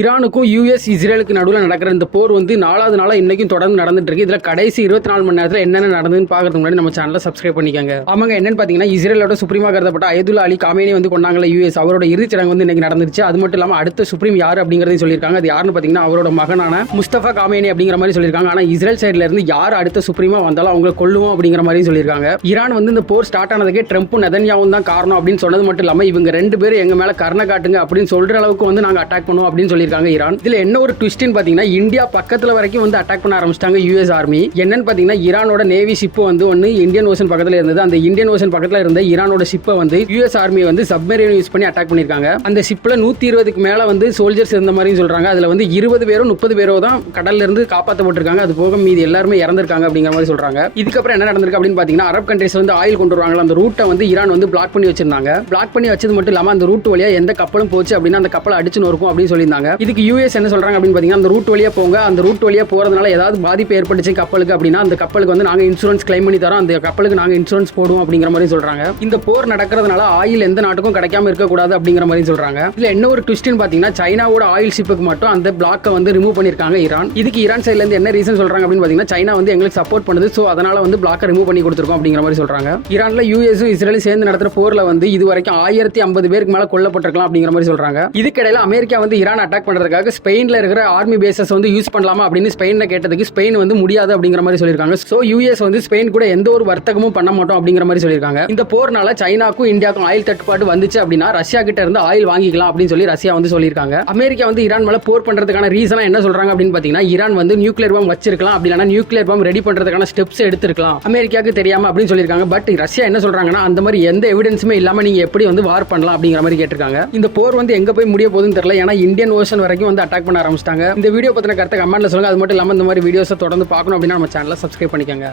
ஈரானுக்கும் யூஎஸ் இஸ்ரேலுக்கு நடுவில் நடக்கிற இந்த போர் வந்து 4வது நாளா இன்னைக்கும் தொடர்ந்து நடந்துட்டு இருக்கு. இதுல கடைசி 24 மணி நேரத்தில் என்னென்ன நடந்ததுன்னு பாக்கிறதுக்கு முன்னாடி நம்ம சேனலை சப்ஸ்கிரைப் பண்ணிக்கோங்க. அவங்க என்னன்னு பாத்தீங்கன்னா, இஸ்ரேலோட சுப்ரீமா கருதப்பட்ட அயதுல்லா அலி காமேனி வந்து கொண்டாங்கல யூஎஸ், அவரோட இறுதிச் சடங்கு வந்து இன்னைக்கு நடந்துருச்சு. அது மட்டும் இல்லாம அடுத்த சுப்ரீம் யார் அப்படிங்கறதையும் சொல்லியிருக்காங்க. அது யாருன்னு பாத்தீங்கன்னா அவரோட மகனான முஸ்தபா காமேனி அப்படிங்கிற மாதிரி சொல்லியிருக்காங்க. ஆனா இஸ்ரேல் சைட்ல இருந்து யார் அடுத்த சுப்ரீமா வந்தாலும் அவங்க கொல்லுவோம் அப்படிங்கிற மாதிரி சொல்லியிருக்காங்க. ஈரான் வந்து இந்த போர் ஸ்டார்ட் ஆனதுக்கே ட்ரம்ப்பும் நெதன்யாவும் தான் காரணம் அப்படின்னு சொன்னது மட்டும் இல்லாம இவங்க 2 பேரும் எங்க மேல கருணை காட்டுங்க அப்படின்னு சொல்ற அளவுக்கு வந்து நாங்க அட்டாக் பண்ணுவோம் அப்படின்னு சொல்லியிருக்காங்க ஈரான். இதுல என்ன ஒரு ட்விஸ்ட்னு பாத்தீங்கன்னா, இந்தியா பக்கத்துல வரைக்கும் வந்து அட்டாக் பண்ண ஆரம்பிச்சிட்டாங்க யூஎஸ் ஆர்மி. என்னன்னு பாத்தீங்கன்னா, ஈரானோட நேவி ஷிப் வந்து ஒன்னு இந்தியன் ஓஷன் பக்கத்துல இருந்தது. அந்த இந்தியன் ஓஷன் பக்கத்துல இருந்த ஈரானோட ஷிப்பை வந்து யூஎஸ் ஆர்மி வந்து சப்மரீன் யூஸ் பண்ணி அட்டாக் பண்ணிருக்காங்க. அந்த ஷிப்ல 120க்கு மேல வந்து சோல்ஜர்ஸ் இருந்த மாதிரி சொல்றாங்க. அதுல வந்து 20 பேரோ 30 பேரோ தான் கடல்ல இருந்து காப்பாற்றப்பட்டிருக்காங்க. அது போக மீதி எல்லாருமே இறந்திருக்காங்க அப்படிங்கிற மாதிரி சொல்றாங்க. இதுக்கப்புறம் என்ன நடந்திருக்கு அப்படின்னு பாத்தீங்கன்னா, அரப் கண்ட்ரீஸ் வந்து ஆயில் கொண்டு வருவாங்க. அந்த ரூட்டை வந்து ஈரான் வந்து பிளாக் பண்ணி வச்சிருந்தாங்க. பிளாக் பண்ணி வச்சது மட்டும் இல்லாம அந்த ரூட் வழியா எந்த கப்பலும் போச்சு அப்படின்னா அந்த கப்பலை அடிச்சு நொறுக்கும் அப்படின்னு சொல்லியிருந்தாங்க. இதுக்கு யூஎஸ் என்ன சொல்றாங்க அப்படின்னு பாத்தீங்கன்னா, அந்த ரூட் வழியா போங்க, அந்த ரூட் வழியா போறதுனால ஏதாவது பாதிப்பு ஏற்பட்டுச்சு கப்பலுக்கு அப்படின்னா அந்த கப்பலுக்கு வந்து நாங்க இன்சூரன்ஸ் கிளைம் பண்ணி தரோம், அந்த கப்பலுக்கு நாங்க இன்சூரன்ஸ் போடுவோம் அப்படிங்கிற மாதிரி சொல்றாங்க. இந்த போர் நடக்கிறதுனால ஆயில் எந்த நாட்டுக்கும் கிடைக்காம இருக்கக்கூடாது அப்படிங்கிற மாதிரி சொல்றாங்க. இதுல என்ன ஒரு ட்விஸ்ட்னு பாத்தீங்கன்னா, சைனாவோட ஆயில் ஷிப்புக்கு மட்டும் அந்த பிளாக்கை வந்து ரிமூவ் பண்ணிருக்காங்க ஈரான். இதுக்கு ஈரான் சைட்ல இருந்து என்ன ரீசன் சொல்றாங்க அப்படின்னு பாத்தீங்கன்னா, சைனா வந்து எங்களுக்கு சப்போர்ட் பண்ணுது, சோ அதனால வந்து பிளாக்கை ரிமூவ் பண்ணி கொடுத்துருக்கோம் அப்படிங்கிற மாதிரி சொல்றாங்க. ஈரான்ல யூஎஸும் இஸ்ரேலும் சேர்ந்து நடத்துற போர்ல வந்து இது வரைக்கும் 1050 பேருக்கு மேல கொல்லப்பட்டிருக்கலாம் அப்படிங்கிற மாதிரி சொல்றாங்க. இதுக்கிடையில அமெரிக்கா வந்து ஈரான் அட்டாக் பண்றதுக்காக ஸ்பெயின்ல இருக்கிற ஆர்மி பேசஸ் வந்து யூஸ் பண்ணலாமா அப்படின்னு ஸ்பெயின்ல கேட்டதுக்கு ஸ்பெயின் வந்து முடியாது அப்படிங்கிற மாதிரி சொல்லியிருக்காங்க. சோ யூஎஸ் வந்து ஸ்பெயின் கூட எந்த ஒரு வர்த்தகமும் பண்ண மாட்டோம் அப்படிங்கிற மாதிரி சொல்லியிருக்காங்க. இந்த போர்னால சைனாக்கும் இந்தியாவுக்கும் ஆயில் தட்டுப்பாடு வந்துச்சு அப்படின்னா ரஷ்யா கிட்ட இருந்து ஆயில் வாங்கிக்கலாம் அப்படின்னு சொல்லி ரஷ்யா வந்து சொல்லியிருக்காங்க. அமெரிக்கா வந்து ஈரான் மேல போர் பண்றதுக்கான ரீசனா என்ன சொல்றாங்க அப்படின்னு பாத்தீங்கன்னா, ஈரான் வந்து நியூக்ளியர் பாம் வச்சிருக்கலாம், அப்படி இல்லனா நியூக்ளியர் பாம் ரெடி பண்றதுக்கான ஸ்டெப்ஸ் எடுத்துக்கலாம் அமெரிக்காவுக்கு தெரியாம அப்படின்னு சொல்லியிருக்காங்க. பட் ரஷ்யா என்ன சொல்றாங்கன்னா, அந்த மாதிரி எந்த எவிடன்ஸுமே இல்லாம நீங்க எப்படி வந்து வார் பண்ணலாம் அப்படிங்கிற மாதிரி கேட்டிருக்காங்க. இந்த போர் வந்து எங்க போய் முடிய போகுதுன்னு தெரியல. ஏன்னா இந்தியன் ஓஷன் வரைக்கும் வந்து அட்டாக் பண்ண ஆரம்பிச்சிட்டாங்க. இந்த வீடியோ பத்தின கருத்தை கமெண்ட்ல சொல்லுங்க. அது மட்டும் இல்லாம இந்த மாதிரி வீடியோஸை தொடர்ந்து பார்க்கணும் அப்படின்னா நம்ம சேனலை சப்ஸ்கிரைப் பண்ணிக்கோங்க.